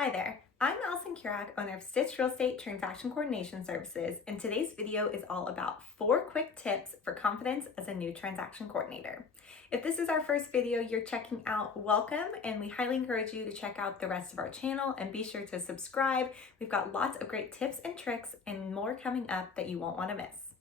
Hi there, I'm Allison Kurak, owner of Stitch Real Estate Transaction Coordination Services, and today's video is all about 4 quick tips for confidence as a new transaction coordinator. If this is our first video you're checking out, welcome, and we highly encourage you to check out the rest of our channel and be sure to subscribe. We've got lots of great tips and tricks and more coming up that you won't want to miss.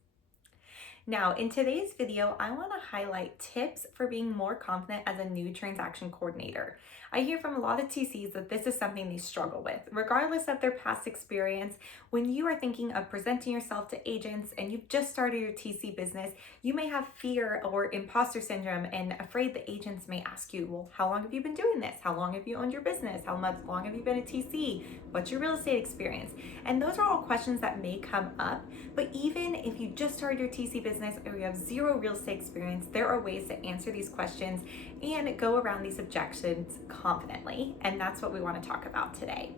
Now, in today's video, I want to highlight tips for being more confident as a new transaction coordinator. I hear from a lot of TCs that this is something they struggle with. Regardless of their past experience, when you are thinking of presenting yourself to agents and you've just started your TC business, you may have fear or imposter syndrome and afraid the agents may ask you, well, how long have you been doing this? How long have you owned your business? How much long have you been a TC? What's your real estate experience? And those are all questions that may come up, but even if you just started your TC business or you have zero real estate experience, there are ways to answer these questions and go around these objections confidently, and that's what we want to talk about today.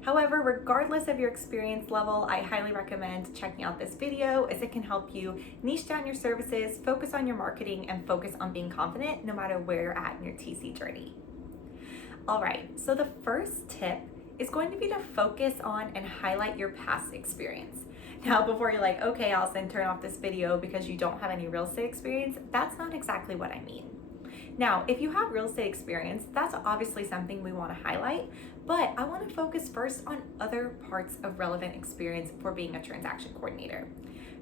However, regardless of your experience level, I highly recommend checking out this video as it can help you niche down your services, focus on your marketing, and focus on being confident no matter where you're at in your TC journey. All right, so the first tip is going to be to focus on and highlight your past experience. Now, before you're like, okay, Allison, turn off this video because you don't have any real estate experience, that's not exactly what I mean. Now, if you have real estate experience, that's obviously something we want to highlight, but I want to focus first on other parts of relevant experience for being a transaction coordinator.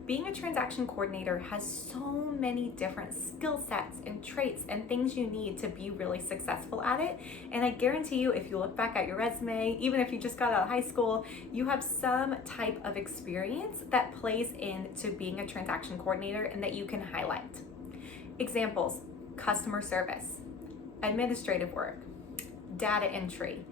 Being a transaction coordinator has so many different skill sets and traits and things you need to be really successful at it. And I guarantee you, if you look back at your resume, even if you just got out of high school, you have some type of experience that plays into being a transaction coordinator and that you can highlight. Examples: customer service, administrative work, data entry.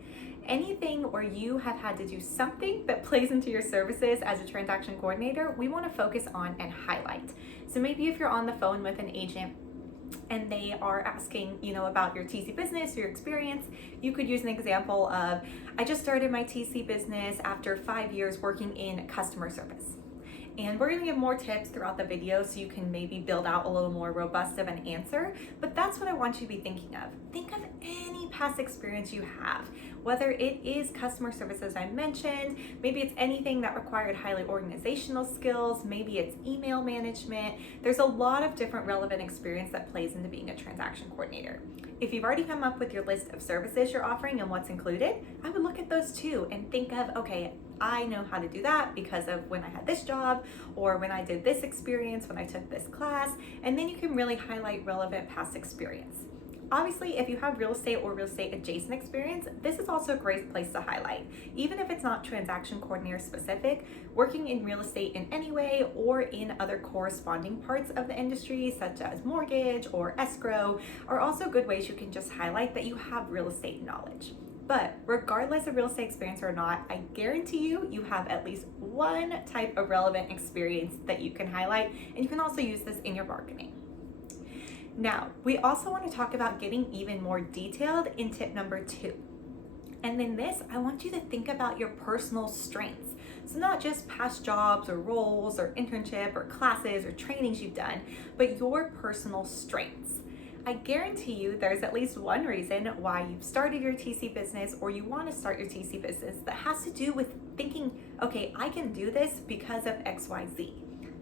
Anything where you have had to do something that plays into your services as a transaction coordinator, we want to focus on and highlight. So maybe if you're on the phone with an agent and they are asking, about your TC business, your experience, you could use an example of, I just started my TC business after 5 years working in customer service. And we're gonna give more tips throughout the video so you can maybe build out a little more robust of an answer, but that's what I want you to be thinking of. Think of any past experience you have, whether it is customer service as I mentioned, maybe it's anything that required highly organizational skills, maybe it's email management. There's a lot of different relevant experience that plays into being a transaction coordinator. If you've already come up with your list of services you're offering and what's included, I would look at those too and think of, okay, I know how to do that because of when I had this job or when I did this experience, when I took this class, and then you can really highlight relevant past experience. Obviously, if you have real estate or real estate adjacent experience, this is also a great place to highlight. Even if it's not transaction coordinator specific, working in real estate in any way or in other corresponding parts of the industry, such as mortgage or escrow, are also good ways you can just highlight that you have real estate knowledge. But regardless of real estate experience or not, I guarantee you have at least one type of relevant experience that you can highlight, and you can also use this in your marketing. Now, we also want to talk about getting even more detailed in tip number 2. And in this, I want you to think about your personal strengths. So not just past jobs or roles or internship or classes or trainings you've done, but your personal strengths. I guarantee you there's at least one reason why you've started your TC business or you want to start your TC business that has to do with thinking, okay, I can do this because of XYZ.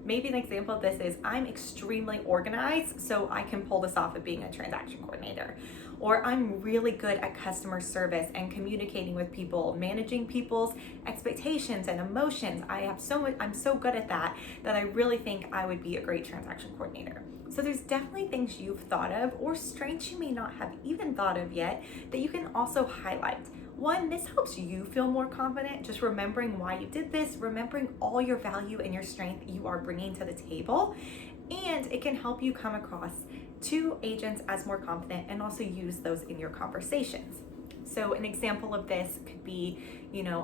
Maybe an example of this is I'm extremely organized, so I can pull this off of being a transaction coordinator. Or I'm really good at customer service and communicating with people, managing people's expectations and emotions. I'm so good at that I really think I would be a great transaction coordinator. So there's definitely things you've thought of or strengths you may not have even thought of yet that you can also highlight. One, this helps you feel more confident, just remembering why you did this, remembering all your value and your strength you are bringing to the table, and it can help you come across to agents as more confident and also use those in your conversations. So an example of this could be,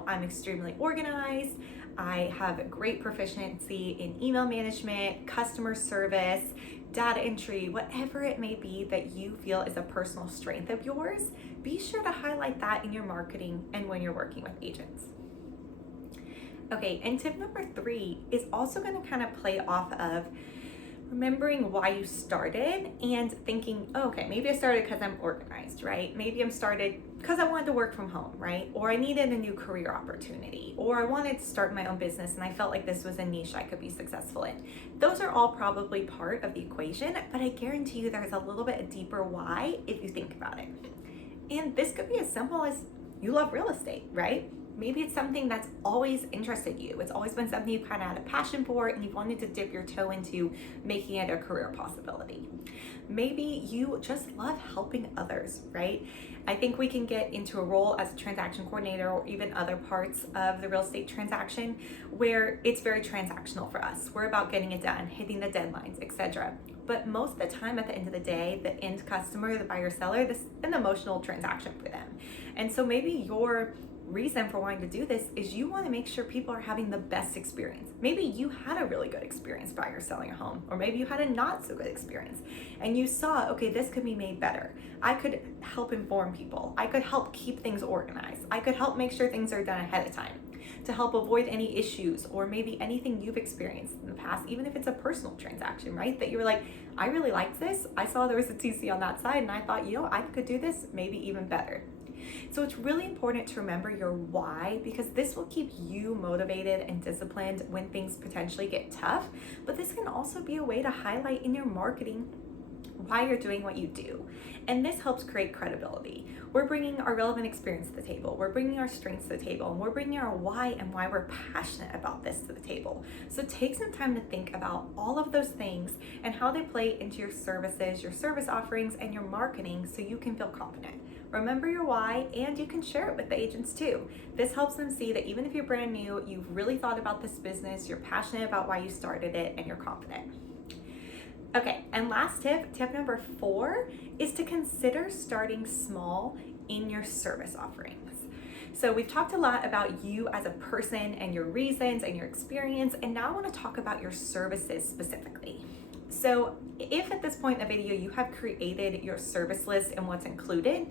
I'm extremely organized, I have great proficiency in email management, customer service, data entry, whatever it may be that you feel is a personal strength of yours, be sure to highlight that in your marketing and when you're working with agents. Okay, and tip number 3 is also going to kind of play off of remembering why you started and thinking, oh, okay, maybe I started because I'm organized, right? Maybe I'm started because I wanted to work from home, right? Or I needed a new career opportunity, or I wanted to start my own business and I felt like this was a niche I could be successful in. Those are all probably part of the equation, but I guarantee you there's a little bit of deeper why if you think about it. And this could be as simple as you love real estate, right? Maybe it's something that's always interested you. It's always been something you kind of had a passion for and you've wanted to dip your toe into making it a career possibility. Maybe you just love helping others, right? I think we can get into a role as a transaction coordinator or even other parts of the real estate transaction where it's very transactional for us. We're about getting it done, hitting the deadlines, etc. But most of the time at the end of the day, the end customer, the buyer seller, this is an emotional transaction for them. And so maybe your reason for wanting to do this is you want to make sure people are having the best experience. Maybe you had a really good experience buying or selling a home, or maybe you had a not so good experience and you saw, okay, this could be made better. I could help inform people. I could help keep things organized. I could help make sure things are done ahead of time to help avoid any issues or maybe anything you've experienced in the past, even if it's a personal transaction, right? That you were like, I really liked this. I saw there was a TC on that side and I thought, I could do this maybe even better. So it's really important to remember your why, because this will keep you motivated and disciplined when things potentially get tough. But this can also be a way to highlight in your marketing why you're doing what you do. And this helps create credibility. We're bringing our relevant experience to the table. We're bringing our strengths to the table, and we're bringing our why and why we're passionate about this to the table. So take some time to think about all of those things and how they play into your services, your service offerings, and your marketing so you can feel confident. Remember your why, and you can share it with the agents too. This helps them see that even if you're brand new, you've really thought about this business, you're passionate about why you started it, and you're confident. Okay, and last tip number 4, is to consider starting small in your service offerings. So we've talked a lot about you as a person and your reasons and your experience, and now I want to talk about your services specifically. So if at this point in the video you have created your service list and what's included,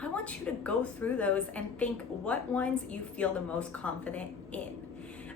I want you to go through those and think what ones you feel the most confident in.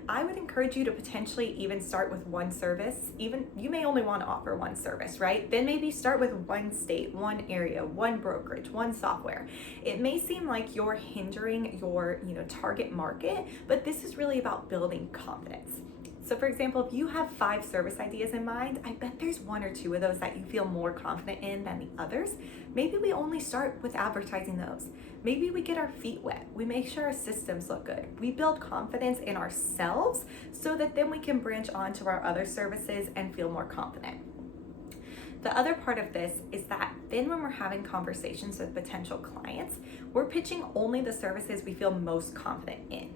I would encourage you to potentially even start with one service. Even you may only want to offer one service, right? Then maybe start with one state, one area, one brokerage, one software. It may seem like you're hindering your, target market, but this is really about building confidence. So for example, if you have 5 service ideas in mind, I bet there's 1 or 2 of those that you feel more confident in than the others. Maybe we only start with advertising those. Maybe we get our feet wet. We make sure our systems look good. We build confidence in ourselves so that then we can branch on to our other services and feel more confident. The other part of this is that then when we're having conversations with potential clients, we're pitching only the services we feel most confident in.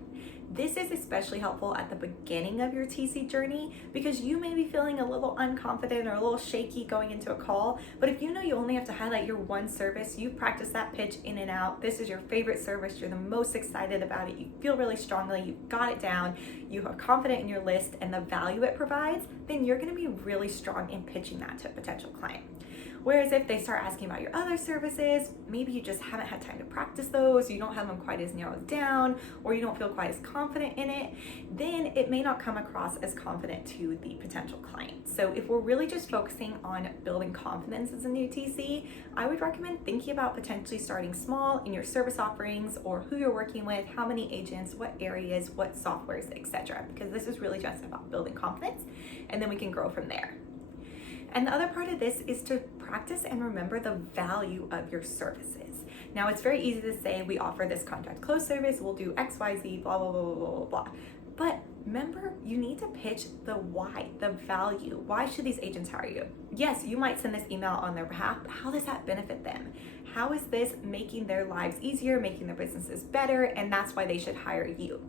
This is especially helpful at the beginning of your TC journey because you may be feeling a little unconfident or a little shaky going into a call, but if you know you only have to highlight your one service, you've practiced that pitch in and out, this is your favorite service, you're the most excited about it, you feel really strongly, you've got it down, you are confident in your list and the value it provides, then you're gonna be really strong in pitching that to a potential client. Whereas if they start asking about your other services, maybe you just haven't had time to practice those, you don't have them quite as narrowed down, or you don't feel quite as confident in it, then it may not come across as confident to the potential client. So if we're really just focusing on building confidence as a new TC, I would recommend thinking about potentially starting small in your service offerings or who you're working with, how many agents, what areas, what softwares, etc. Because this is really just about building confidence, and then we can grow from there. And the other part of this is to practice and remember the value of your services. Now, it's very easy to say we offer this contract close service, we'll do X, Y, Z, blah, blah, blah, blah, blah, blah. But remember, you need to pitch the why, the value. Why should these agents hire you? Yes, you might send this email on their behalf, but how does that benefit them? How is this making their lives easier, making their businesses better, and that's why they should hire you?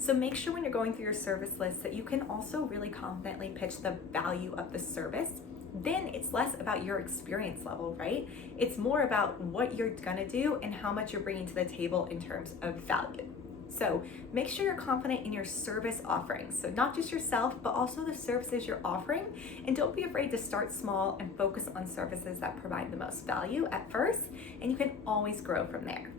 So make sure when you're going through your service list that you can also really confidently pitch the value of the service. Then it's less about your experience level, right? It's more about what you're gonna do and how much you're bringing to the table in terms of value. So make sure you're confident in your service offerings. So not just yourself, but also the services you're offering. And don't be afraid to start small and focus on services that provide the most value at first, and you can always grow from there.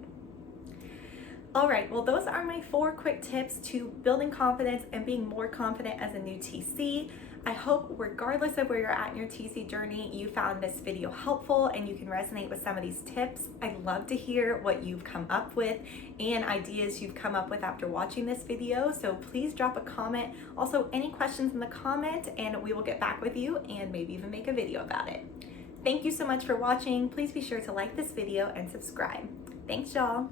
All right, well, those are my 4 quick tips to building confidence and being more confident as a new TC. I hope regardless of where you're at in your TC journey, you found this video helpful and you can resonate with some of these tips. I'd love to hear what you've come up with and ideas you've come up with after watching this video. So please drop a comment. Also, any questions in the comment and we will get back with you and maybe even make a video about it. Thank you so much for watching. Please be sure to like this video and subscribe. Thanks, y'all.